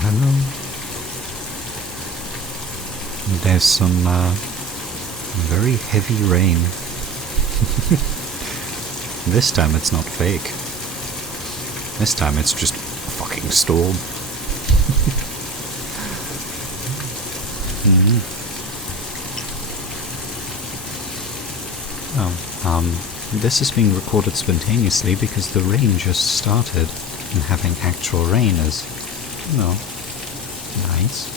hello. There's some very heavy rain. This time it's not fake. This time it's just a fucking storm. This is being recorded spontaneously because the rain just started, and having actual rain is, you know, nice.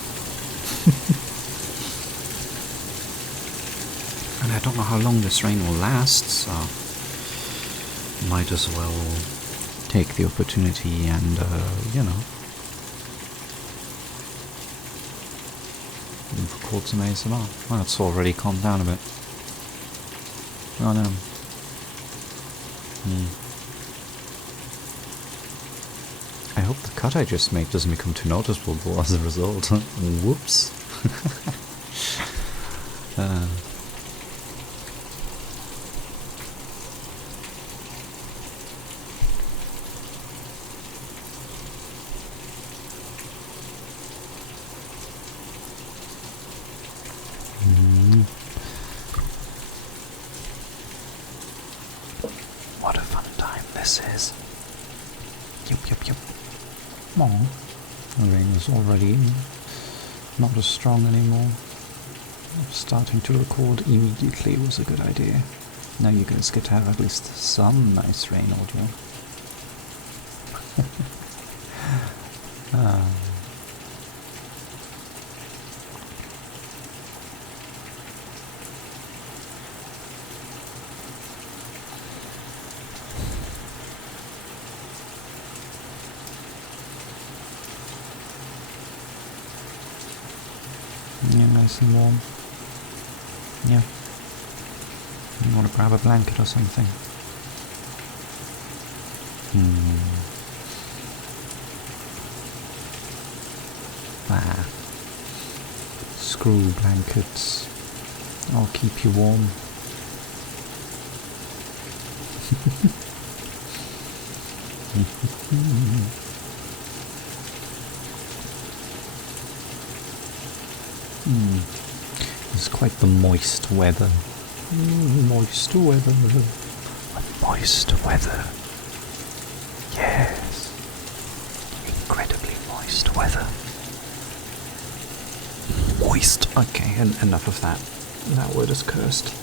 And I don't know how long this rain will last, so might as well take the opportunity and, you know, record some ASMR. Well, it's already calmed down a bit. Oh no. I hope the cut I just made doesn't become too noticeable as a result. Whoops. What a fun time this is. Yup. Oh, the rain is already not as strong anymore. Starting to record immediately was a good idea. Now you guys get to have at least some nice rain audio. Yeah, nice and warm. Yeah. You want to grab a blanket or something? Screw blankets. I'll keep you warm. It's quite the moist weather. Moist weather. Moist weather. Yes. Incredibly moist weather. Moist. Okay, enough of that. That word is cursed.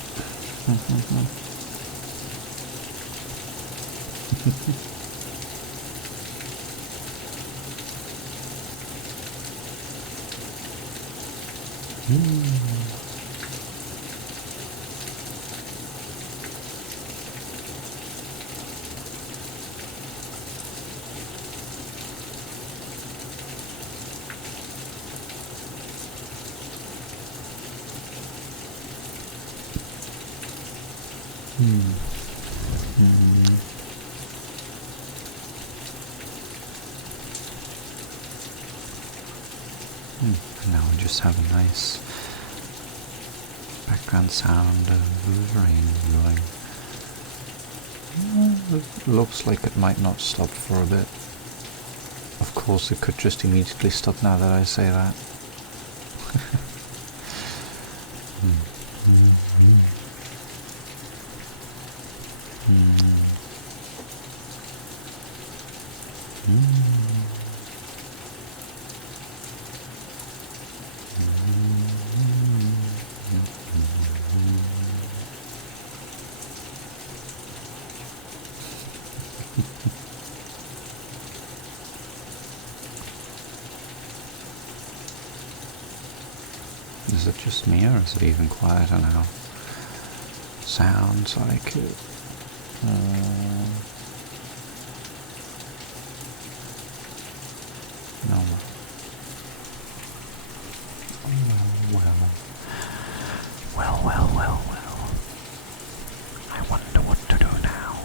And now we just have a nice background sound of rain blowing. It looks like it might not stop for a bit. Of course, it could just immediately stop now that I say that. Is it just me, or is it even quieter now? Sounds like it. No. Well. I wonder what to do now.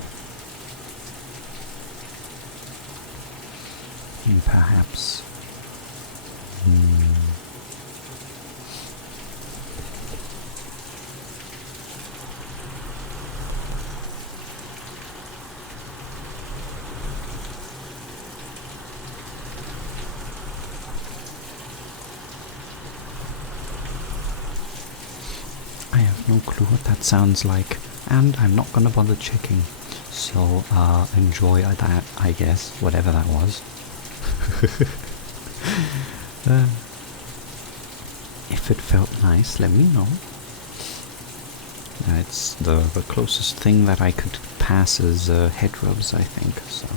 Perhaps. No clue what that sounds like, and I'm not gonna bother checking. So, enjoy that, I guess, whatever that was. If it felt nice, let me know. It's the closest thing that I could pass as head rubs, I think, so.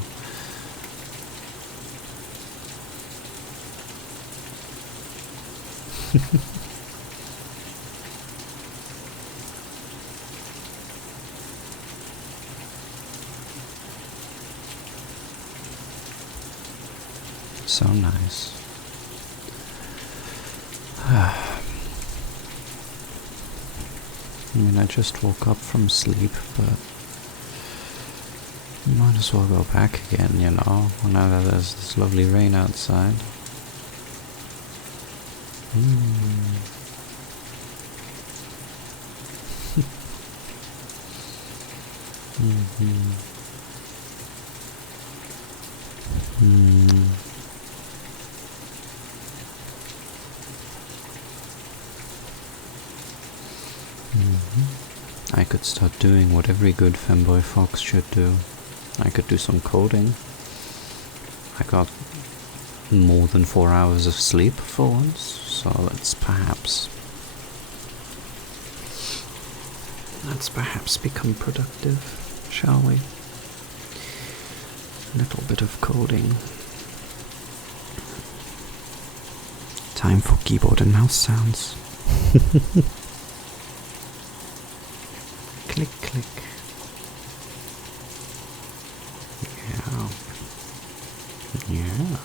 So nice. I mean, I just woke up from sleep, but might as well go back again, you know, now that there's this lovely rain outside. I could start doing what every good femboy fox should do. I could do some coding. I got more than 4 hours of sleep for once, so let's perhaps become productive, shall we? A little bit of coding. Time for keyboard and mouse sounds. Click, click. Yeah. Yeah.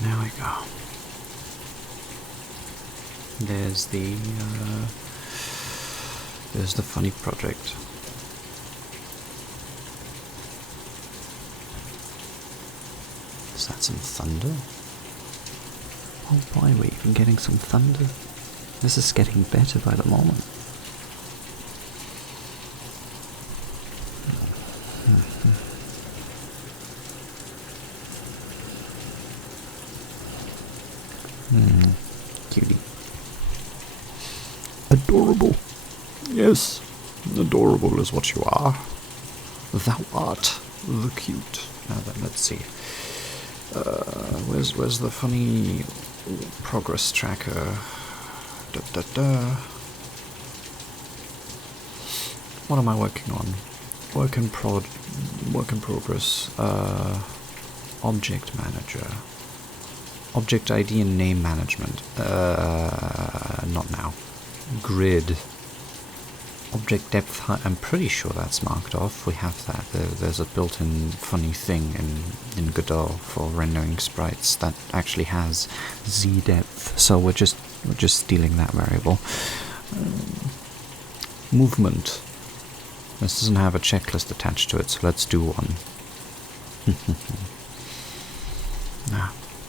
There we go. There's the funny project. Is that some thunder? Oh boy, we're even getting some thunder. This is getting better by the moment. Cutie. Adorable. Yes, adorable is what you are. Thou art the cute. Now then, let's see. Where's the funny progress tracker? What am I working on? Work in progress. Object manager. Object ID and name management. Not now. Grid. Object depth height. I'm pretty sure that's marked off. We have that. There's a built-in funny thing in Godot for rendering sprites that actually has Z depth. So we're just stealing that variable. Movement. This doesn't have a checklist attached to it, so let's do one.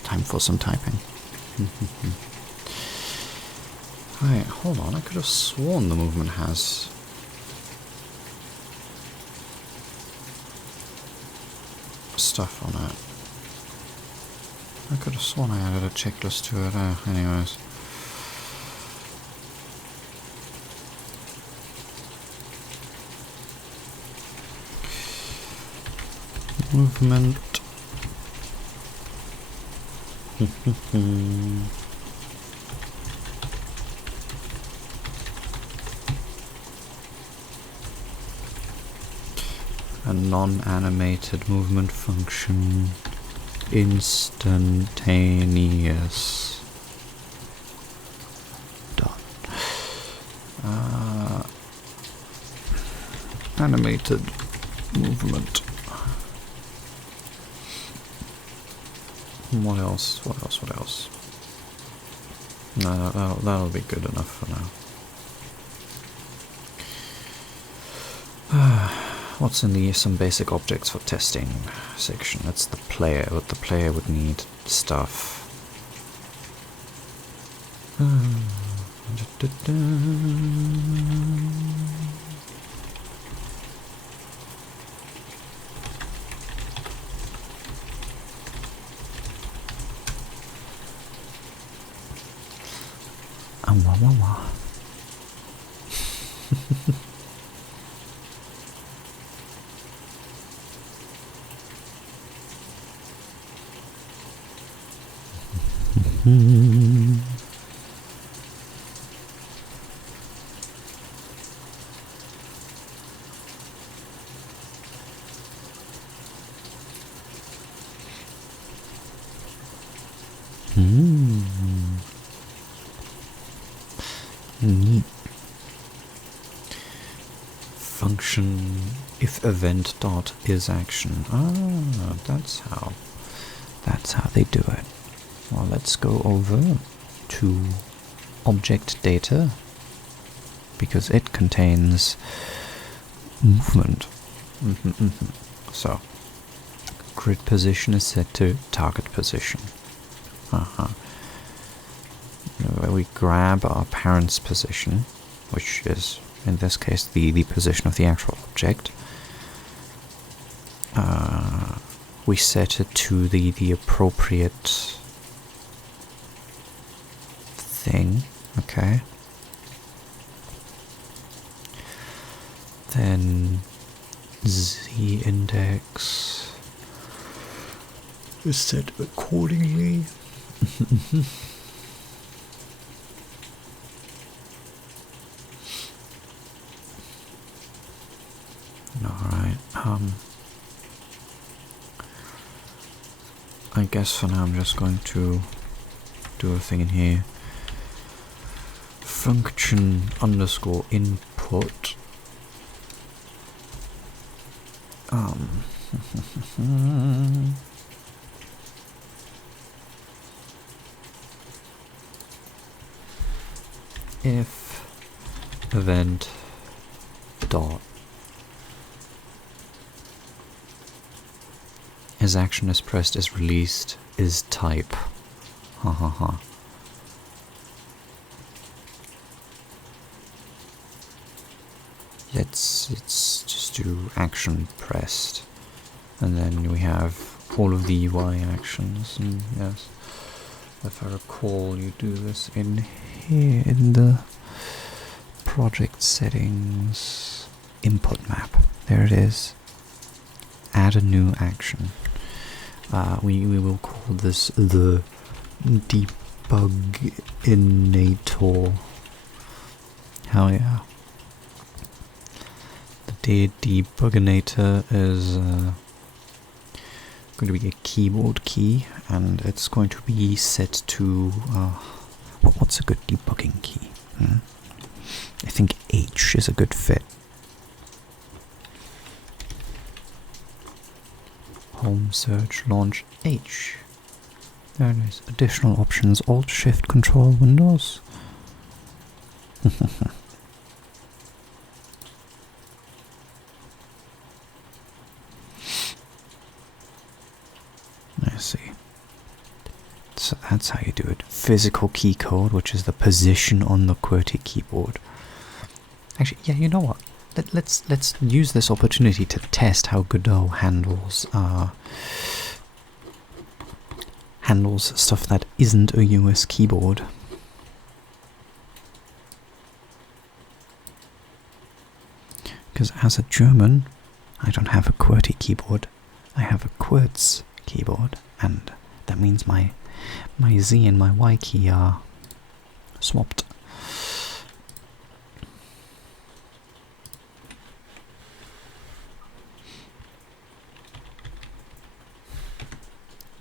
Time for some typing. Right, hold on, I could have sworn the movement has... stuff on it. I could have sworn I added a checklist to it, anyways. Movement. A non-animated movement function. Instantaneous. Dot. Animated movement. What else? No, that'll be good enough for now. What's in some basic objects for testing section? That's the player. What the player would need stuff. Wah, wah, wah. Neat. Function if event dot is action. Ah, that's how they do it. Well, let's go over to object data because it contains movement. So grid position is set to target position. We grab our parent's position, which is in this case the position of the actual object. We set it to the appropriate thing, okay? Then z index is set accordingly. Alright, I guess for now I'm just going to do a thing in here. Function underscore input. If event dot as action is pressed is released is type. Let's just do action pressed, and then we have all of the UI actions. And yes, if I recall, you do this in here in the project settings input map. There it is. Add a new action. We will call this the debuginator. Hell yeah. The debuginator is going to be a keyboard key, and it's going to be set to what's a good debugging key? I think H is a good fit. Home search launch H. There it is. Additional options Alt Shift Control Windows. I see. So that's how you do it. Physical key code, which is the position on the QWERTY keyboard. Actually, yeah, you know what? Let's use this opportunity to test how Godot handles stuff that isn't a US keyboard. Because as a German, I don't have a QWERTY keyboard. I have a Querz keyboard, and that means my Z and my Y key are swapped.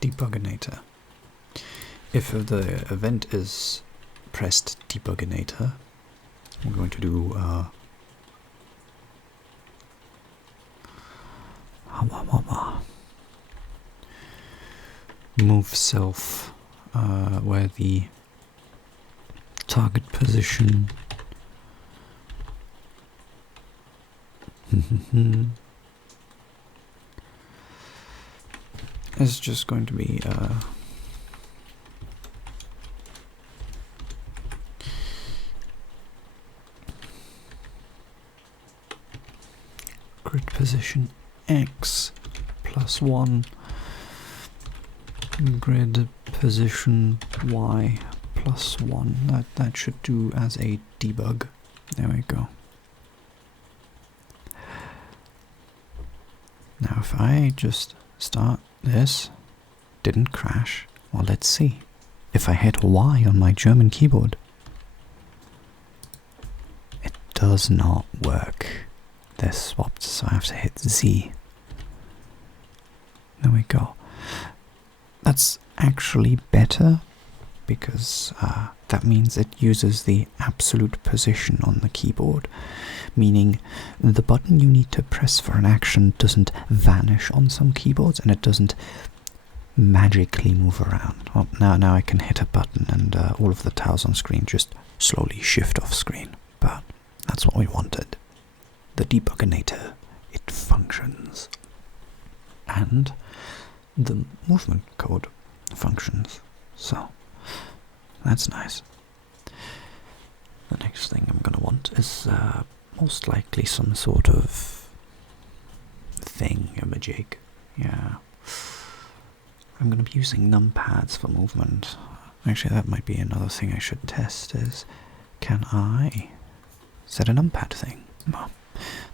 Debuginator. If the event is pressed debuginator, we're going to do move self where the target position is just going to be grid position X +1, grid position Y +1. That should do as a debug. There we go. Now if I just start this, didn't crash, well, let's see. If I hit Y on my German keyboard, it does not work. They're swapped, so I have to hit Z. There we go. That's actually better, because that means it uses the absolute position on the keyboard, meaning the button you need to press for an action doesn't vanish on some keyboards, and it doesn't magically move around. Well, now I can hit a button and all of the tiles on screen just slowly shift off screen, but that's what we wanted. The debuginator, it functions. And the movement code functions, so that's nice. The next thing I'm gonna want is most likely some sort of thingamajig. Yeah. I'm gonna be using numpads for movement. Actually, that might be another thing I should test is, can I set a numpad thing? Well,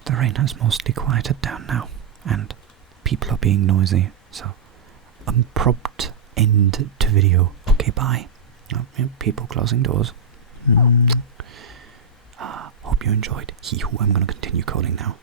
the rain has mostly quieted down now, and people are being noisy, so abrupt end to video. Okay, bye. Oh, yeah, people closing doors. Hope you enjoyed. I'm gonna continue coding now.